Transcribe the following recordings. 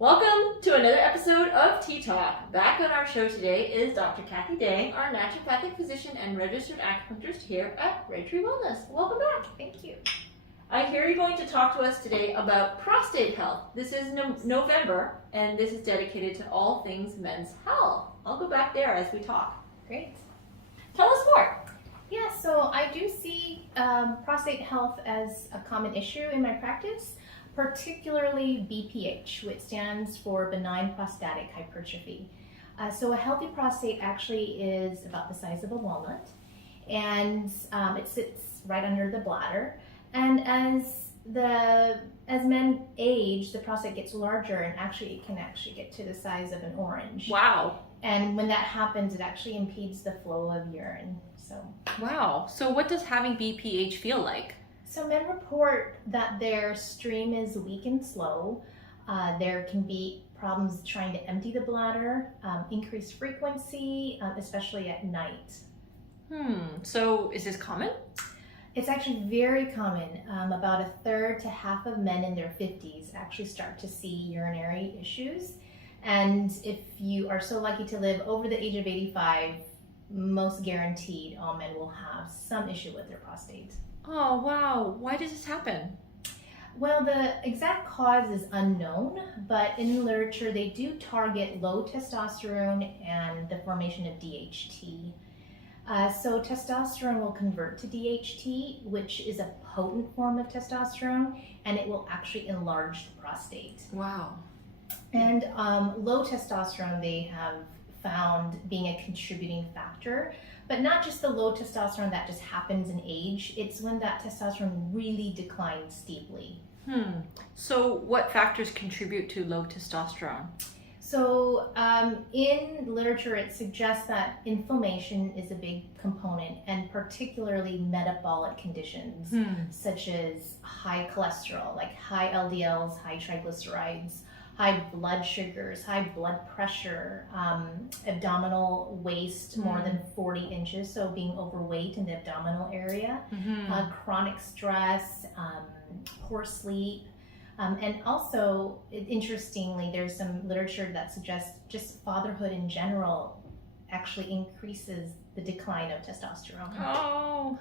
Welcome to another episode of Tea Talk. Back on our show today is Dr. Kathleen Dang, our naturopathic physician and registered acupuncturist here at Red Tree Wellness. Welcome back. Thank you. I hear you're going to talk to us today about prostate health. This is November, and this is dedicated to all things men's health. I'll go back there as we talk. Great. Tell us more. Yeah, so I do see prostate health as a common issue in my practice, particularly BPH, which stands for benign prostatic hypertrophy. So a healthy prostate actually is about the size of a walnut, and it sits right under the bladder. And as men age, the prostate gets larger, and it can get to the size of an orange. Wow. And when that happens, it actually impedes the flow of urine. Wow. So what does having BPH feel like? So men report that their stream is weak and slow. There can be problems trying to empty the bladder, increased frequency, especially at night. So is this common? It's actually very common. About a third to half of men in their 50s actually start to see urinary issues. And if you are so lucky to live over the age of 85, most guaranteed all men will have some issue with their prostate. Oh, wow. Why does this happen? Well, the exact cause is unknown, but in the literature they do target low testosterone and the formation of DHT. So testosterone will convert to DHT, which is a potent form of testosterone, and it will actually enlarge the prostate. Wow. And low testosterone they have found being a contributing factor, but not just the low testosterone that just happens in age. It's when that testosterone really declines steeply. So what factors contribute to low testosterone? So in literature, it suggests that inflammation is a big component, and particularly metabolic conditions such as high cholesterol, like high LDLs, high triglycerides, high blood sugars, high blood pressure, abdominal waist more than 40 inches, so being overweight in the abdominal area, chronic stress, poor sleep, and also, interestingly, there's some literature that suggests just fatherhood in general actually increases the decline of testosterone. Oh,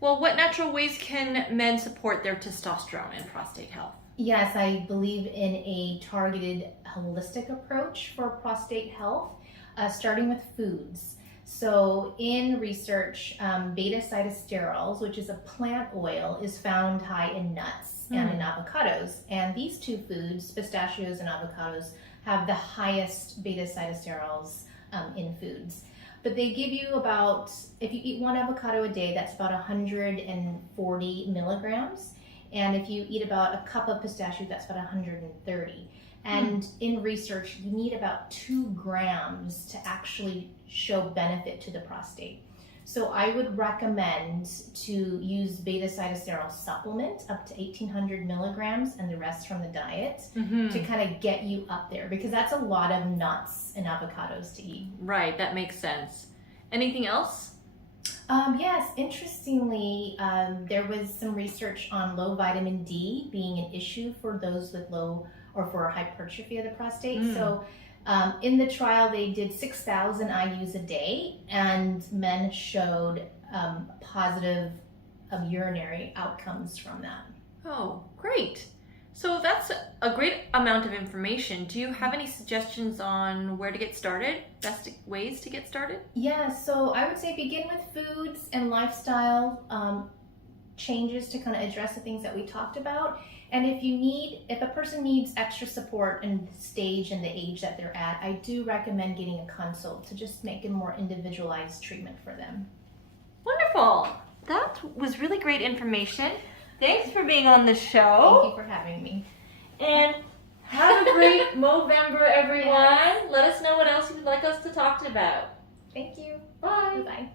well, what natural ways can men support their testosterone and prostate health? Yes, I believe in a targeted holistic approach for prostate health, starting with foods. So in research, beta-sitosterols, which is a plant oil, is found high in nuts and in avocados. And these two foods, pistachios and avocados, have the highest beta-sitosterols in foods. But they give you about, if you eat one avocado a day, that's about 140 milligrams. And if you eat about a cup of pistachio, that's about 130. And in research, you need about 2 grams to actually show benefit to the prostate. So I would recommend to use beta-sitosterol supplement up to 1,800 milligrams and the rest from the diet to kind of get you up there, because that's a lot of nuts and avocados to eat. Right, that makes sense. Anything else? Yes, interestingly, there was some research on low vitamin D being an issue for those with low or for hypertrophy of the prostate. So in the trial, they did 6,000 IUs a day, and men showed positive urinary outcomes from that. Oh, great. So that's a great amount of information. Do you have any suggestions on where to get started? Best ways to get started? Yeah, so I would say begin with foods and lifestyle changes to kind of address the things that we talked about. And if a person needs extra support in the stage and the age that they're at, I do recommend getting a consult to just make a more individualized treatment for them. Wonderful. That was really great information. Thanks for being on the show. Thank you for having me. And have a great Movember, everyone. Let us know what else you would like us to talk about. Thank you. Bye. Bye.